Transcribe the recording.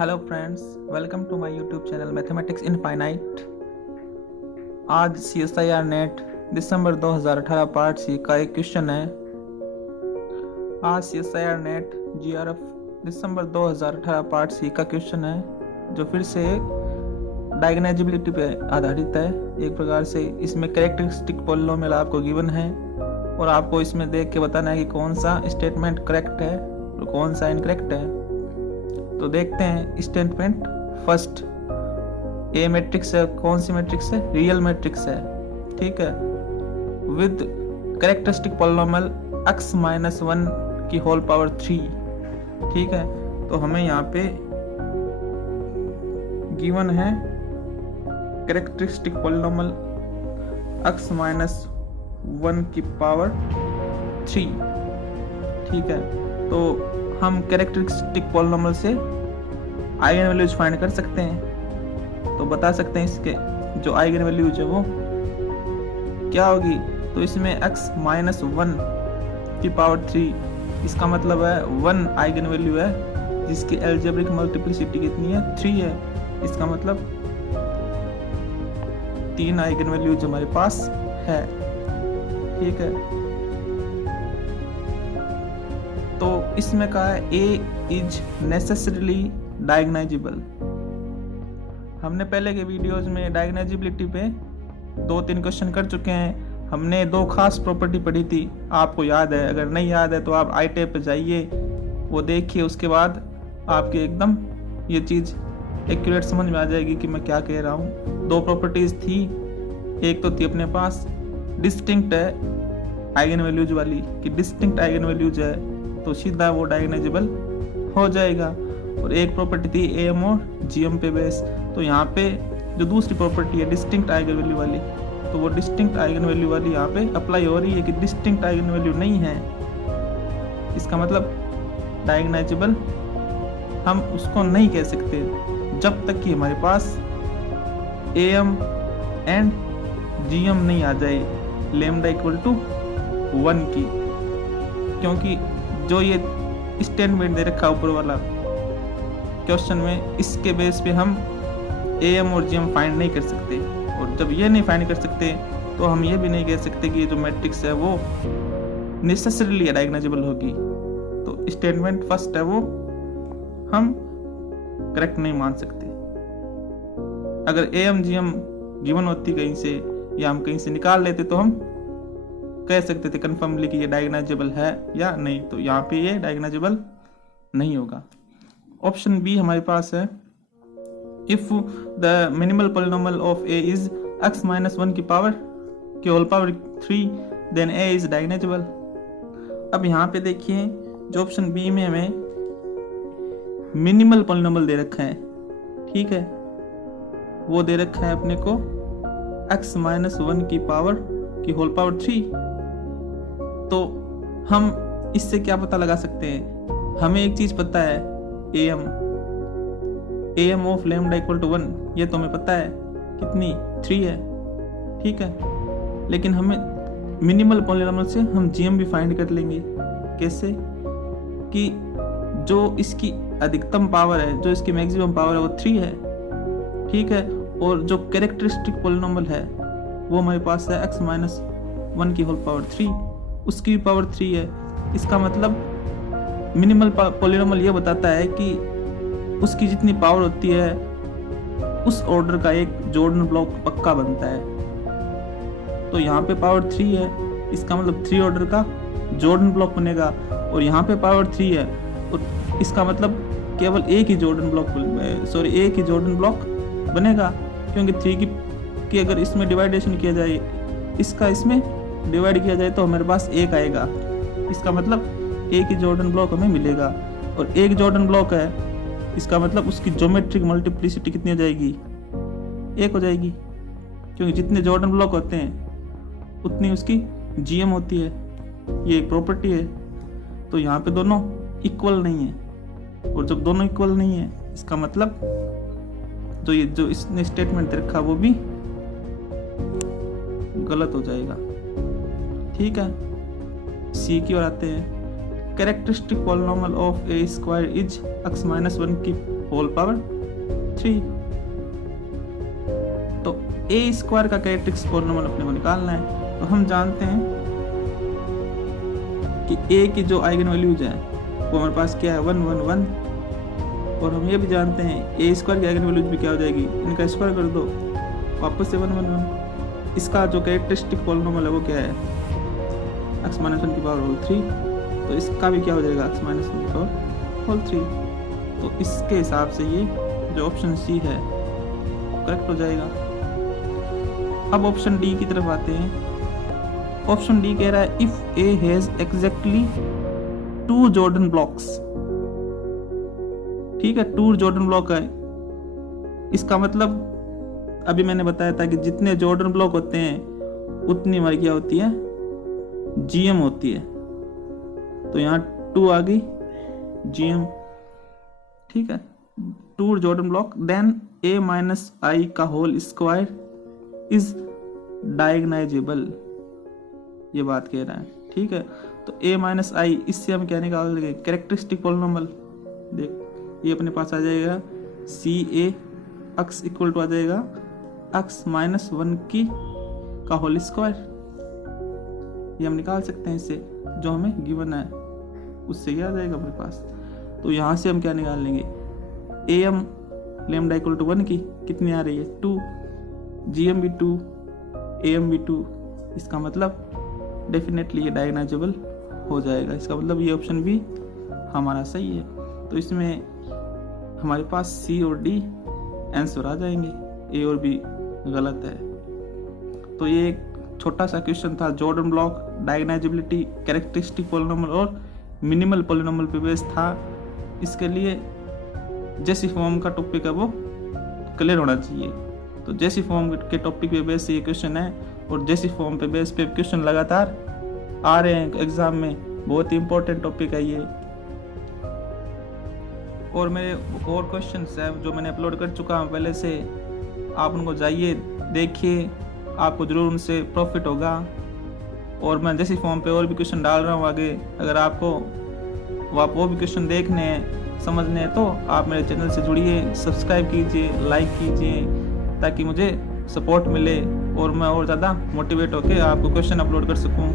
Hello friends, welcome to my YouTube channel mathematics infinite. आज CSIR NET December 2018 part C का एक question है। आज CSIR NET GRF December 2018 part C का question है, जो फिर से डायगोनलाइजेबिलिटी पे आधारित है। एक प्रकार से इसमें कैरेक्टरिस्टिक पॉलिनोमियल आपको गिवन है और आपको इसमें देख के बताना है कि कौन सा स्टेटमेंट करेक्ट है और कौन सा इनकरेक्ट है। तो देखते हैं स्टेटमेंट फर्स्ट। ए मैट्रिक्स है, कौन सी मैट्रिक्स है? रियल मैट्रिक्स है, ठीक है, विद कैरेक्टरिस्टिक पॉलिनोमियल x-1 की होल पावर 3, ठीक है। तो हमें यहाँ पे गिवन है कैरेक्टरिस्टिक पॉलिनोमियल x-1 की पावर 3, ठीक है। तो हम कैरेक्टरिस्टिक पॉलिनोमियल से आइगन वैल्यूज फाइंड कर सकते हैं। तो बता सकते हैं इसके जो आइगन वैल्यूज है वो क्या होगी। तो इसमें x-1 की पावर 3, इसका मतलब है 1 आइगन वैल्यू है जिसकी एल्जेब्रिक मल्टीप्लिसिटी कितनी है? 3 है। इसका मतलब 3 आइगन वैल्यूज हमारे पास है, ठीक है। तो इसमें कहा है A इज नेसेसरीली डायगोनाइजेबल। हमने पहले के वीडियोस में डायगोनाइजेबिलिटी पे 2-3 क्वेश्चन कर चुके हैं। हमने 2 खास प्रॉपर्टी पढ़ी थी, आपको याद है? अगर नहीं याद है तो आप iTab पे जाइए, वो देखिए, उसके बाद आपके एकदम ये चीज़ एक्यूरेट समझ में आ जाएगी कि मैं क्या कह रहा हूँ। 2 प्रॉपर्टीज थी। एक तो थी अपने पास डिस्टिंक्ट है आइगन वैल्यूज वाली, कि डिस्टिंक्ट आइगन वैल्यूज है तो सीधा वो डायगोनाइजेबल हो जाएगा। और एक प्रॉपर्टी थी AM और GM पे बेस। तो यहाँ पे जो दूसरी प्रॉपर्टी है डिस्टिंक्ट आइगन वैल्यू वाली, तो वो डिस्टिंक्ट आइगन वैल्यू वाली यहाँ पे अप्लाई हो रही है कि डिस्टिंक्ट आइगन वैल्यू नहीं है, इसका मतलब डायगोनाइजेबल हम उसको नहीं कह सकते जब तक कि हमारे पास AM एंड GM नहीं आ जाए लैम्डा इक्वल टू 1 की। क्योंकि जो ये स्टेटमेंट दे रखा ऊपर वाला क्वेश्चन में, इसके बेस पे हम AM और GM फाइंड नहीं कर सकते। और जब ये नहीं फाइंड कर सकते तो हम ये भी नहीं कह सकते कि ये जो मैट्रिक्स है वो नेसेसरीली डायगोनाइजेबल होगी। तो स्टेटमेंट फर्स्ट है वो हम करेक्ट नहीं मान सकते। अगर AM GM गिवन होती कहीं से या हम कहीं से निकाल लेते तो हम कह सकते थे कन्फर्मली कि ये डायगोनाइजेबल है या नहीं। तो यहाँ पे ये डायगोनाइजेबल नहीं होगा। ऑप्शन बी हमारे पास है, if the minimal polynomial of A is x-1 की whole power 3 then A is diagonalisable. अब यहाँ पे देखिए, जो ऑप्शन बी में हमें मिनिमल पॉलिनोमियल दे रखा है, ठीक है, वो दे रखा है अपने को x-1 की होल पावर 3। तो हम इससे क्या पता लगा सकते हैं? हमें एक चीज पता है, AM of lambda equal to 1, ये तो हमें पता है कितनी 3 है, ठीक है। लेकिन हमें मिनिमल पॉलिनोमियल से हम GM भी फाइंड कर लेंगे। कैसे? कि जो इसकी अधिकतम पावर है, जो इसकी मैक्सिमम पावर है वो 3 है, ठीक है। और जो कैरेक्टरिस्टिक पॉलिनोमियल है वो हमारे पास है x-1 की होल पावर 3, उसकी भी पावर 3 है। इसका मतलब मिनिमल पॉलिनोमियल ये बताता है कि उसकी जितनी पावर होती है उस ऑर्डर का एक जॉर्डन ब्लॉक पक्का बनता है। तो यहाँ पे पावर 3 है, इसका मतलब 3 ऑर्डर का जॉर्डन ब्लॉक बनेगा। और यहाँ पे पावर 3 है और इसका मतलब केवल एक ही जॉर्डन ब्लॉक बनेगा। क्योंकि 3 की अगर इसमें डिवाइडेशन किया जाए, इसका इसमें डिवाइड किया जाए तो हमारे पास 1 आएगा। इसका मतलब एक ही जॉर्डन ब्लॉक हमें मिलेगा। और एक जॉर्डन ब्लॉक है, इसका मतलब उसकी ज्योमेट्रिक मल्टीप्लिसिटी कितनी हो जाएगी? 1 हो जाएगी। क्योंकि जितने जॉर्डन ब्लॉक होते हैं उतनी उसकी GM होती है। ये एक प्रॉपर्टी है। तो यहाँ पे दोनों इक्वल नहीं है। और जब दोनों इक्वल नहीं है, इसका मतलब जो इसने स्टेटमेंट रखा वो भी गलत हो जाएगा, ठीक है। सी की ओर आते हैं। Characteristic polynomial of A square is x-1 की होल पावर 3। तो ए स्क्वायर का कैरेक्टरिस्टिक पॉलिनोमियल अपने को निकालना है। तो हम जानते हैं कि ए की जो आइगन वैल्यूज है वो हमारे पास क्या है 1 1 1, और हम ये भी जानते हैं ए स्क्वायर की आइगन वैल्यूज भी क्या हो जाएगी, इनका स्क्वायर कर दो वापस से 1 1 1। इसका जो कैरेक्टरिस्टिक पॉलिनोमियल है वो क्या है x माइनस 1 की पावर होल 3, तो इसका भी क्या हो जाएगा x माइनस 1 की पावर होल 3। तो इसके हिसाब से ये जो ऑप्शन सी है करेक्ट हो जाएगा। अब ऑप्शन डी की तरफ आते हैं। ऑप्शन डी कह रहा है if A has exactly 2 Jordan blocks. ठीक है, 2 जॉर्डन ब्लॉक है, इसका मतलब अभी मैंने बताया था कि जितने जॉर्डन ब्लॉक होते हैं उतनी हमारी क्या होती है जीएम होती है। तो यहाँ 2 आ गई जीएम। ठीक है, 2 Jordan block, then a minus I का होल स्क्वायर इज डायगनाइजेबल, ये बात कह रहा है। ठीक है, तो a माइनस आई, इससे हम क्या निकाल देंगे कैरेक्टरिस्टिक पॉलिनोमियल। देख ये अपने पास आ जाएगा सी ए x इक्वल टू आ जाएगा x माइनस 1 की का होल स्क्वायर। ये हम निकाल सकते हैं इससे, जो हमें गिवन है उससे ये आ जाएगा अपने पास। तो यहाँ से हम क्या निकाल लेंगे am लेमडा इक्वल टू 1 की कितनी आ रही है 2, gm भी 2, am भी 2। इसका मतलब डेफिनेटली ये डायगनाइजेबल हो जाएगा। इसका मतलब ये ऑप्शन भी हमारा सही है। तो इसमें हमारे पास सी और डी आंसर आ जाएंगे, ए और बी गलत है। तो ये एक छोटा सा क्वेश्चन था, जॉर्डन ब्लॉक, डायगनाइजेबिलिटी, कैरेक्टरिस्टिक पॉलिनोमियल और मिनिमल पॉलिनोमियल पे बेस था। इसके लिए जैसी फॉर्म का टॉपिक है वो क्लियर होना चाहिए। तो जैसी फॉर्म के टॉपिक पे बेस ये क्वेश्चन है, और जैसी फॉर्म पे बेस पे क्वेश्चन लगातार आ रहे हैं एग्जाम में, बहुत ही इंपॉर्टेंट टॉपिक है ये। और मेरे और क्वेश्चंस हैं जो मैंने अपलोड कर चुका हूँ पहले से, आप उनको जाइए देखिए, आपको ज़रूर उनसे प्रॉफिट होगा। और मैं जैसी फॉर्म पे और भी क्वेश्चन डाल रहा हूँ आगे, अगर आपको वो भी क्वेश्चन देखने हैं समझने हैं तो आप मेरे चैनल से जुड़िए, सब्सक्राइब कीजिए, लाइक कीजिए, ताकि मुझे सपोर्ट मिले और मैं और ज़्यादा मोटिवेट होकर आपको क्वेश्चन अपलोड कर सकूँ।